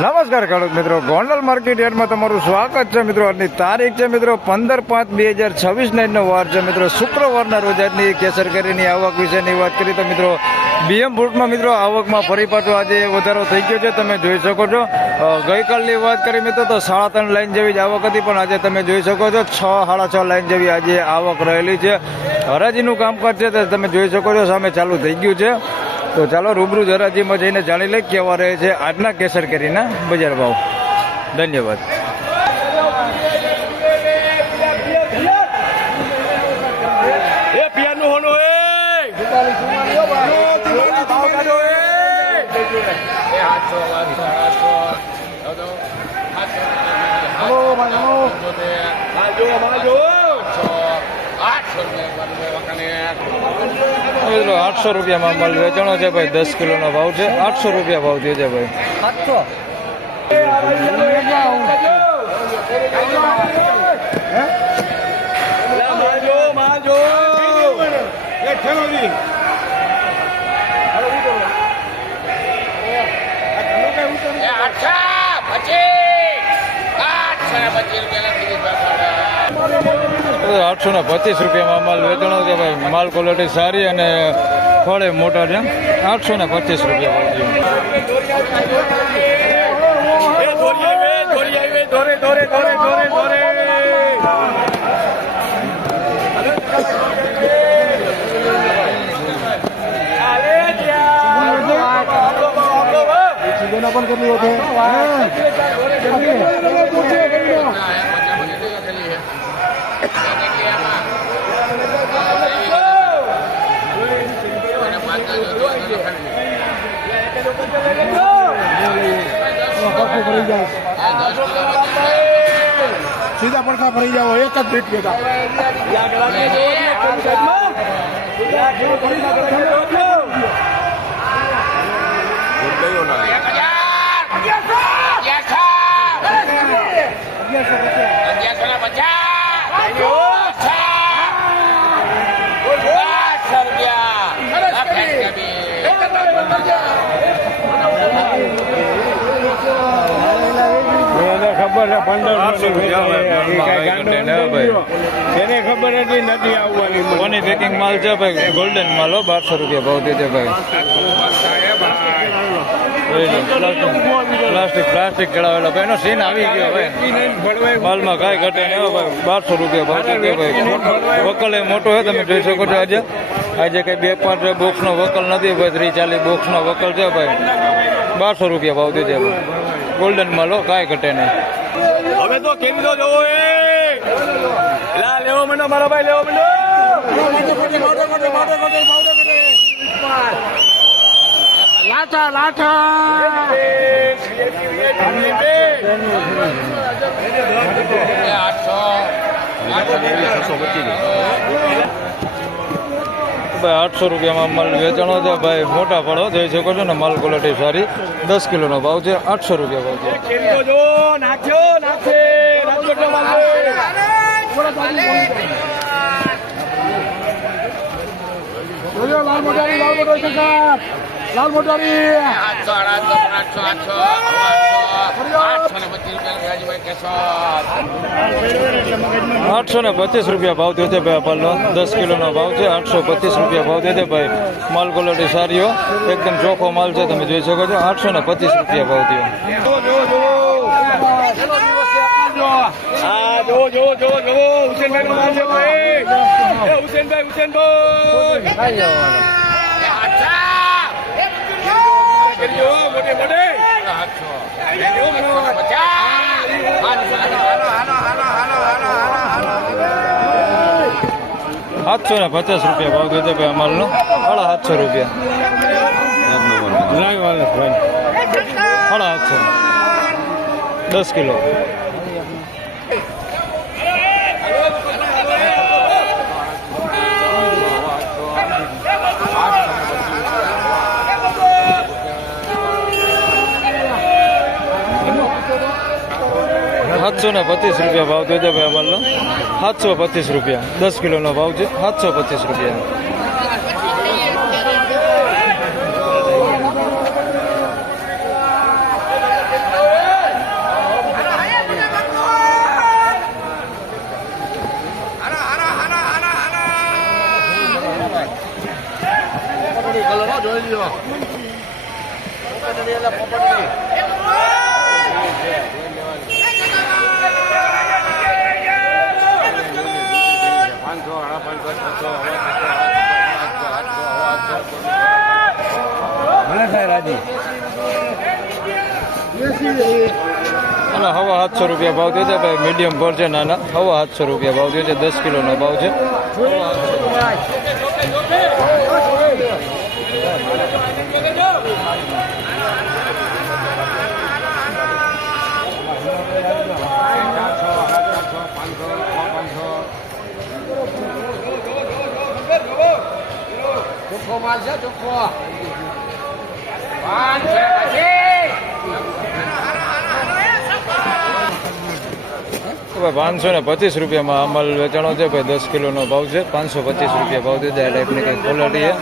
નમસ્કાર ખેડૂત મિત્રો, ગોંડલ માર્કેટ યાર્ડમાં તમારું સ્વાગત છે મિત્રો. આજની તારીખ છે મિત્રો 15/5/2026 વાર છે મિત્રો, શુક્રવારના રોજ આજની કેસર કેરીની આવક વિશેની વાત કરી તો મિત્રો બીએમ ફ્રૂટમાં મિત્રો આવકમાં ફરી પાછો આજે વધારો થઈ ગયો છે. તમે જોઈ શકો છો ગઈકાલની વાત કરી મિત્રો તો 3.5 લાઈન જેવી જ આવક હતી, પણ આજે તમે જોઈ શકો છો 6-6.5 લાઈન જેવી આજે આવક રહેલી છે. હરાજીનું કામકાજ છે તે તમે જોઈ શકો છો સામે ચાલુ થઈ ગયું છે. તો ચાલો રૂબરૂ હરાજીમાં જઈને જાણી લઈએ કેવા રહે છે આજના કેસર કેરીના બજાર ભાવ. ધન્યવાદ. મિત્રો 800 રૂપિયામાં માલ વેચાણો છે ભાઈ. 10 કિલોનો ભાવ છે. 800 રૂપિયા ભાવ થયો છે ભાઈ. 825 રૂપિયામાં માલ વેચાણો છે ભાઈ. માલ ક્વોલિટી સારી અને ફળે મોટા છે. 825 રૂપિયા ભાવ सीधा પડખા ફરી જાઓ. એક જ ભેટ ભેગા એને ખબર હતી નથી આવવાની. કોની પેકિંગ માલ છે ભાઈ. ગોલ્ડન માલ 1200 રૂપિયા ભાવ દે છે ભાઈ. પ્લાસ્ટિક ચડાવેલો ભાઈ. એનો સીન આવી ગયો ભાઈ. માલમાં કાંઈ ઘટે નહીં ભાઈ. 1200 રૂપિયા ભાવ દે છે ભાઈ. વકલ એ મોટો છે તમે જોઈ શકો છો. આજે કઈ 2-5 બોક્સનો વકલ નથી ભાઈ. 30-40 બોક્સનો વકલ છે ભાઈ. 1200 રૂપિયા ભાવ દે છે ભાઈ. ગોલ્ડન માલ કાંઈ ઘટે નહીં. હવે તો કેમ તો જોવો લેવો મંડો મારો ભાઈ, લેવો મંડો. લાઠા લાઠા 800 રૂપિયામાં માલ વેચાણો છે ભાઈ. મોટા ફળો જોઈ શકો છો ને. માલ ક્વોલિટી સારી. 10 કિલોનો ભાવ છે. 800 રૂપિયા ભાવ છે. લાલ મોટારી લાલ મોટારી 825 રૂપિયા ભાવ થયો છે ભાઈ. પાલનો 10 કિલોનો ભાવ છે. 825 રૂપિયા ભાવ થયો છે ભાઈ. માલ ક્વોલિટી સારી હો, એકદમ ચોખ્ખો માલ છે. તમે જોઈ શકો છો. 825 રૂપિયા ભાવ થયો. $750 રૂપિયા ભાવ થયો છે ભાઈ. માલનો 750 રૂપિયા. 750 10 કિલો. ₹725 ભાવ થયો છે ભાઈ. અમારનો 725 રૂપિયા 10 કિલોનો ભાવ છે. 725 રૂપિયા. અને હવા 700 રૂપિયા ભાવ થયો છે ભાઈ. મીડિયમ ભર છે નાના, હવા 700 રૂપિયા ભાવ થયો છે. 10 કિલોનો ભાવ છે. ભાઈ 525 રૂપિયામાં અમલ વેચાણો છે ભાઈ. 10 કિલોનો ભાવ છે. 525 રૂપિયા ભાવ થયો છે. આ ટાઈપની કંઈક ક્વોલિટી છે.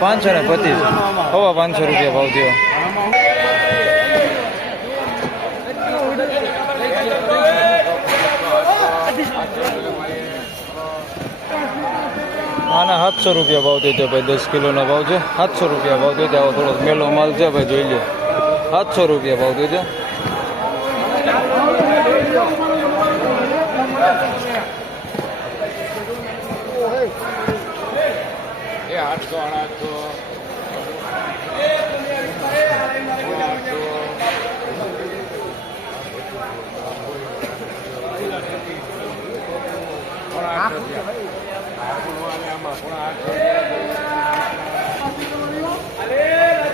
525, હવા 500 રૂપિયા ભાવ થયો. આના 700 રૂપિયા ભાવ થયો છે ભાઈ. 10 કિલોનો ભાવ છે. 700 રૂપિયા ભાવ થયો છે. આવો થોડોક મેલો માલ છે ભાઈ, જોઈ લો. 700 રૂપિયા ભાવ થયો છે.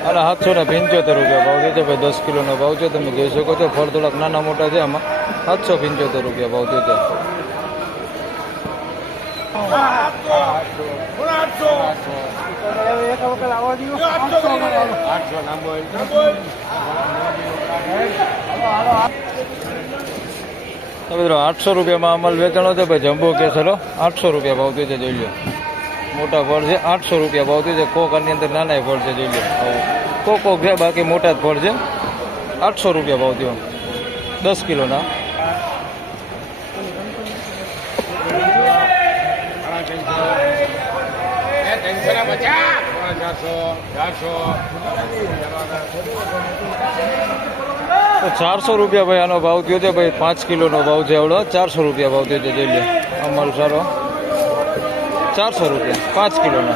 અને 775 રૂપિયા ભાવ થયો છે ભાઈ. 10 કિલોનો ભાવ છે. તમે જોઈ શકો છો. ફળ થોડાક નાના મોટા છે આમાં. 775 રૂપિયા ભાવ થયો છે. તો મિત્રો 800 રૂપિયામાં અમલ વેચાણો છે ભાઈ. જમ્બો કેસરો 800 રૂપિયા ભાવ થયો છે, જોઈ લો. મોટા ફળ છે. 800 રૂપિયા ભાવ થયો છે. કોક આની અંદર નાના ફળ છે, જોઈ લો. કોક છે, બાકી મોટા જ ફળ છે. 800 રૂપિયા ભાવ થયો 10 કિલોના. તો 400 રૂપિયા ભાઈ આનો ભાવ થયો છે ભાઈ. 5 કિલોનો ભાવ છે એવડો. 400 રૂપિયા ભાવ થયો છે, જોઈ લો. અમલ સારો 400 રૂપિયા 5 કિલોનો.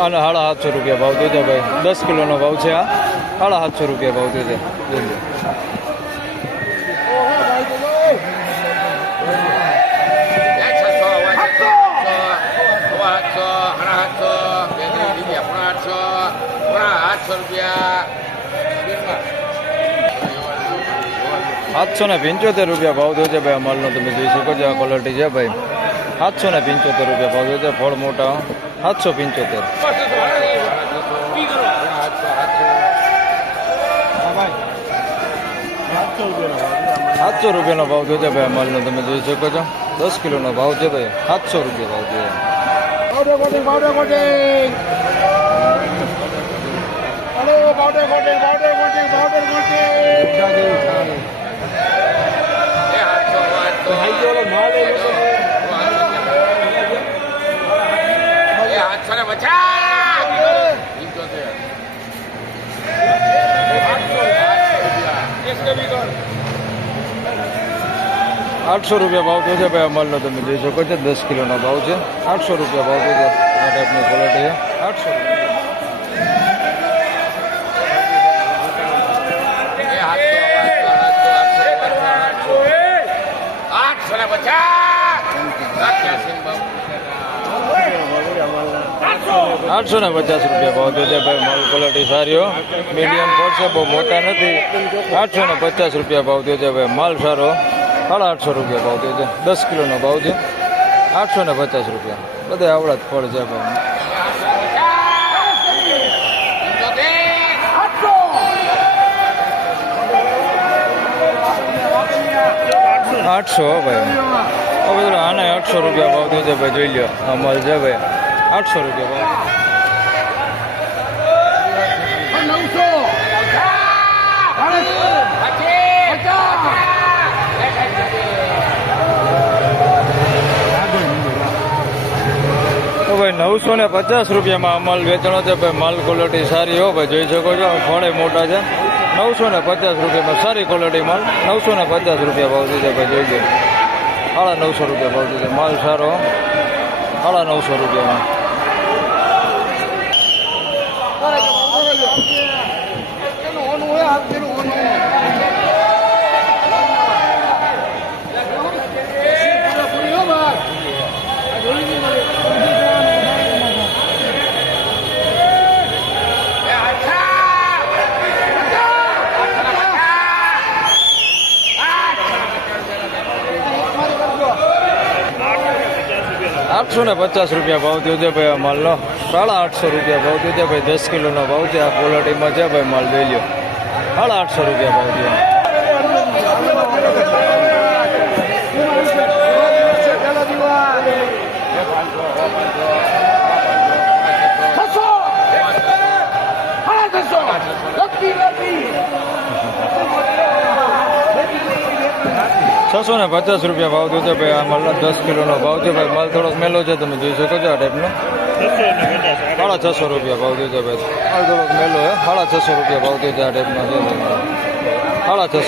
આનો 750 રૂપિયા ભાવ થયો છે ભાઈ. 10 કિલોનો ભાવ છે આ. 750 રૂપિયા ભાવ થયો છે, જોઈ લો. ₹775 ભાવ થયો છે ભાઈ. અમલનો તમે જોઈ શકો છો. આ ક્વોલિટી છે ભાઈ. 775 રૂપિયા ભાવ થયો છે. ફળ મોટા 775. 700 રૂપિયાનો ભાવ થયો છે ભાઈ. અમલનો તમે જોઈ શકો છો. 10 કિલોનો ભાવ છે ભાઈ. 700 રૂપિયા ભાવ થયો. ₹800 રૂપિયા ભાવ થયો છે ભાઈ. અમલનો તમે જોઈ શકો છો. 10 કિલોનો ભાવ છે. 800 રૂપિયા ભાવ થયો છે. આ ટાઈપની ક્વોલિટી છે. 800 ₹850 રૂપિયા ભાવ થયો છે ભાઈ. માલ ક્વોલિટી સારી હો. મીડિયમ પડશે, બહુ મોટા નથી. 850 રૂપિયા ભાવ થયો છે ભાઈ. માલ સારો. 850 રૂપિયા ભાવ થયો છે. 10 કિલોનો ભાવ છે. 850 રૂપિયા. બધા આવડા જ ફળ છે ભાઈ. 800 ભાઈ. હવે આના 800 રૂપિયા ભાવ થયો છે ભાઈ. જોઈ લો. અમલ છે ભાઈ. 800 રૂપિયા ભાવ. 950 રૂપિયામાં આ માલ વેચાણો છે ભાઈ. માલ ક્વોલિટી સારી હો ભાઈ, જોઈ શકો છો ફળે મોટા છે. 950 રૂપિયામાં સારી ક્વોલિટી માલ 950 રૂપિયા ભાવ છે ભાઈ, જોઈ ગયો 950 રૂપિયા ભાવ છે માલ સારો 950 રૂપિયામાં. ₹850 રૂપિયા ભાવ થયો છે ભાઈ આ માલનો. 850 રૂપિયા ભાવ થયો છે ભાઈ. 10 કિલોનો ભાવ છે. આ ક્વોલિટીમાં છે ભાઈ માલ લઈ લ્યો. 850 રૂપિયા ભાવ થયો. ₹650 રૂપિયા ભાવ થયો છે ભાઈ આ માલનો. 10 કિલોનો ભાવ છે ભાઈ. માલ થોડોક મેલો છે, તમે જોઈ શકો છો આ ટાઈપનો. 650 રૂપિયા ભાવ થયો છે ભાઈ. માલ થોડોક મેલો હે. 650 રૂપિયા ભાવ થયો છે આ ટાઈપનો છે ભાઈ. 650